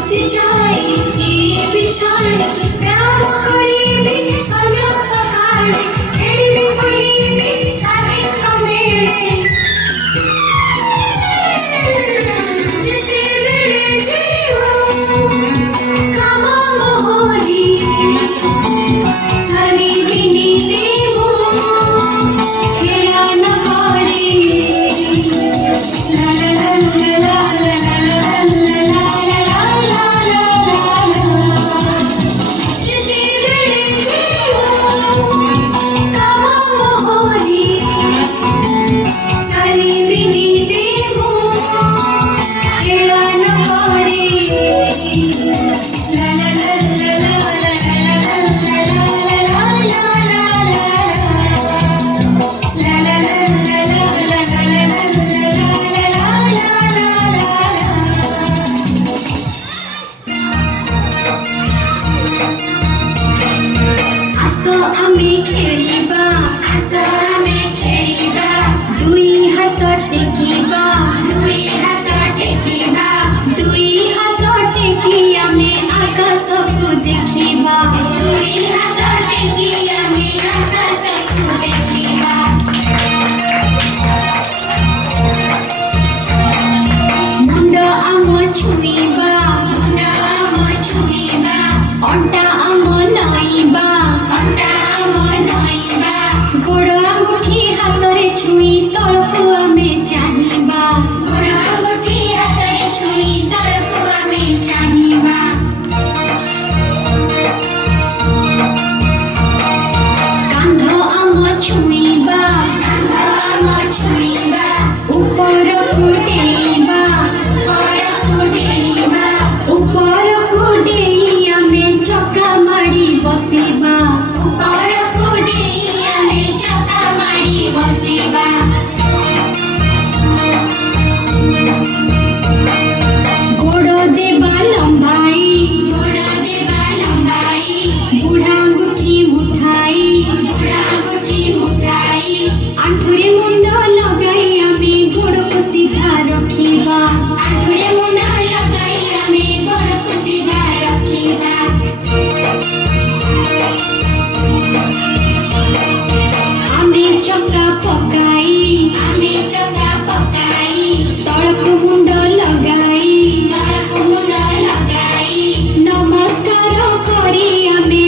बसी जाए ये बिछाने प्यार करीबी सजा सहारे खेड़ी बोलीबी सारे समेले जिसे मेरे जीवन कामा मोहरी सारी बिनी देवो खेड़ा न करे ला ला ला ला आस आमे खेलिबा दुई हाथ टेकिबा दुई हाथ टेकी आमे आकाश को देखिबा दुई हाथ टेकी आमे आकाश को देखिबा मुंड आम छुईबा अंटा आम नईबा गोड़ अंगूठी हाथ रे छुई तलको आमे चाहिबा गोड़ अंगूठी हाथ रे छुई तलको आमे चाहिबा कांध आम छुईबा ऊपर को डेइबा ऊपर को डेई आमे चक्का मारी बसिबा बसिबा गोड़ देबा लंबाई बुढ़ा अंगूठी मुठाई आंठुरे मुंड लगाई आमे गोड़ को सीधा रखिबा आमे चक्का पकाई तळको मुंड लगाई नमस्कार करी आमे